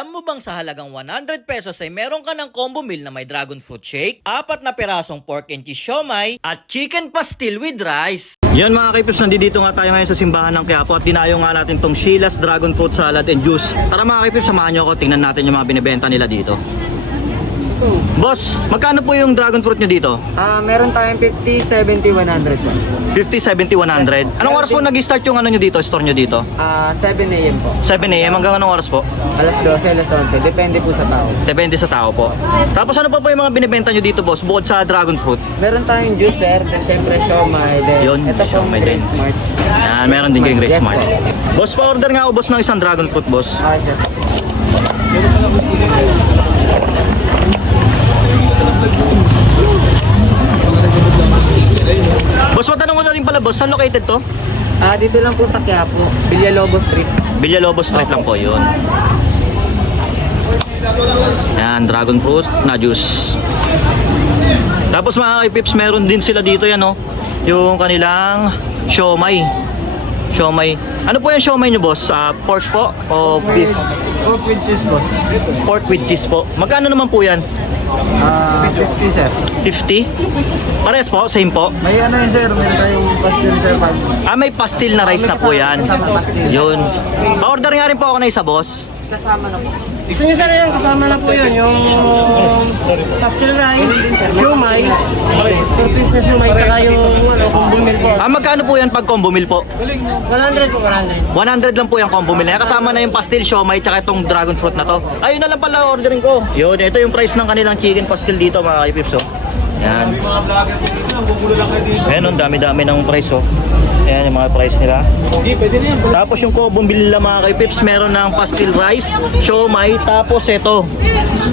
Alam mo bang sa halagang 100 pesos ay meron ka ng combo meal na may dragon fruit shake, 4 na pirasong pork and cheese siomai, at chicken pastil with rice? Yan mga kaipips, nandito nga tayo ngayon sa simbahan ng Quiapo at dinayo nga natin tong Sheila's Dragon Fruit Salad and Juice. Tara mga kaipips, samahan nyo ako, tingnan natin yung mga binibenta nila dito. Boss, magkano po yung dragon fruit nyo dito? Meron tayong 50, 70, 100 sir. 50, 70, 100. Anong oras po nag-start yung ano nyo dito, store nyo dito? 7 a.m. po. 7 a.m. hanggang anong oras po? Alas 12, alas 11. Depende po sa tao. Depende sa tao po. Tapos ano pa po yung mga binibenta nyo dito boss, bukod sa dragon fruit? Meron tayong juice sir. Then syempre siomai. Then Yun, ito po siomai din. Great Smart. Yan, meron din yung Great Yes, Smart. po. Boss, pa-order nga ako boss ng isang dragon fruit boss. Okay sir. Boss, matanong ko na rin pala boss, saan located to? Dito lang po sa Quiapo, Villalobos Street. Villalobos Street lang po yun. Yan, dragon fruit na juice. Tapos mga kaipips, meron din sila dito yan oh, yung kanilang siomai. Siomai. Ano po yung siomai nyo boss? Pork po o beef? Pork with cheese boss. Pork with cheese po. Magkano naman po yan? 50 sir. 50? Pares po? Same po? May ano yun sir, meron tayong pastil sir. May pastil na rice na po yan. Yun. Pa-order nga rin po ako na isa boss. Kasama na po. Gusto niyo sana yan, kasama na po yun, yung pastel rice, siomai, piece na siomai, tsaka yung combo meal po. Magkano po yan pag combo meal po? 100 po, 100. 100 lang po yung combo meal. Kasama na yung pastil, siomai, tsaka itong dragon fruit na to. Ayun na lang pala ordering ko. Yun, ito yung price ng kanilang chicken pastil dito mga kaipips oh. Yan. Ayan, dami-dami ng price oh. Ayan yung mga price nila. Tapos yung combo meal nila mga kaipips, meron ng pastil rice, siomai, tapos ito.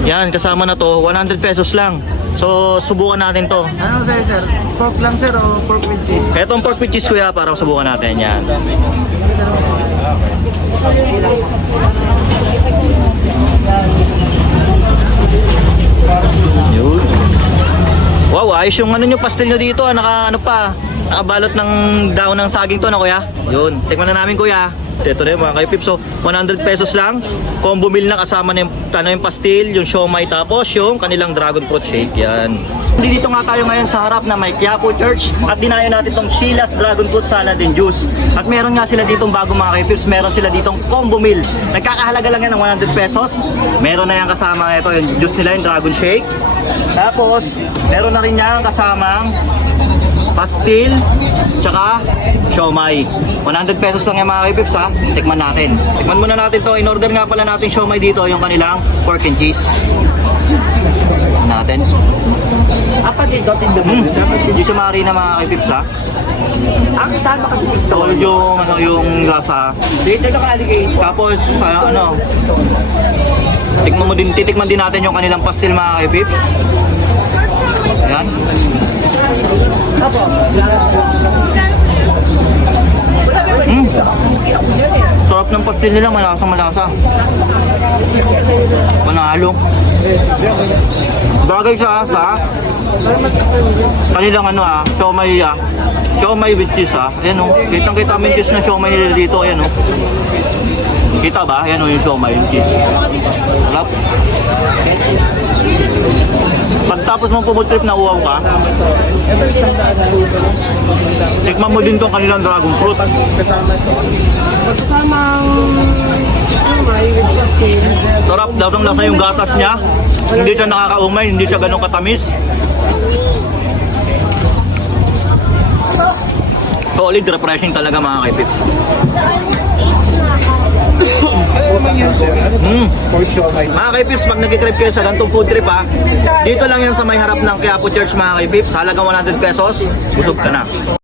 Yan, kasama na to, 100 pesos lang. So, subukan natin to. Ano sir? Pork lang sir o pork with cheese? Etong pork with cheese kuya, para subukan natin yan. Yun. Wow, ayos yung ano nyo, pastel nyo dito. Nakabalot ng daon ng saging to na kuya. Yun, tikman na namin kuya. Ito na yung mga kaipips. So, 100 pesos lang. Combo meal na kasama na yung pastil, yung siomai, tapos yung kanilang dragon fruit shake. Yan. Dito nga tayo ngayon sa harap na may Quiapo Church at dinayo natin itong Sheila's Dragon Fruit Salad and Juice. At meron nga sila ditong bago mga kaipips, meron sila ditong combo meal. Nagkakahalaga lang yan ng 100 pesos. Meron na yan kasama ito, yung juice nila, yung dragon shake. Tapos, meron na rin yan kasamang pastil, tsaka siomai. 100 pesos lang yan mga kaipips ha. Tikman natin. Tikman muna natin to. In-order nga pala natin siomai dito, yung kanilang pork and cheese. Natin. Hindi siya marina mga kaipips ha. Saan ba kasi dito? Solid yung lasa. Dito na kaligay. Tapos titikman din natin yung kanilang pastil mga kaipips. Ayan. Sarap ng pastil nila, malasa. Panalo. Bagay sa kanilang siomai with cheese Ayan o, kitang-kita yung cheese na siomai nila dito. Ayan o. Kita ba? Ayan o yung siomai with cheese. Sarap. Pagtapos mong pumutrip na uwaw ka, tikman mo din tong kanilang dragon fruit. Kasamang siomai with pastel. Sarap, lasang-lasa yung gatas niya. Hindi siya nakakaumay, hindi siya ganun katamis. Solid, refreshing talaga mga kaipips. Mga kaipips, pag nag-trip kayo sa gantong food trip dito lang yan sa may harap ng Quiapo Church mga kaipips. Halagang 100 pesos, busog ka na.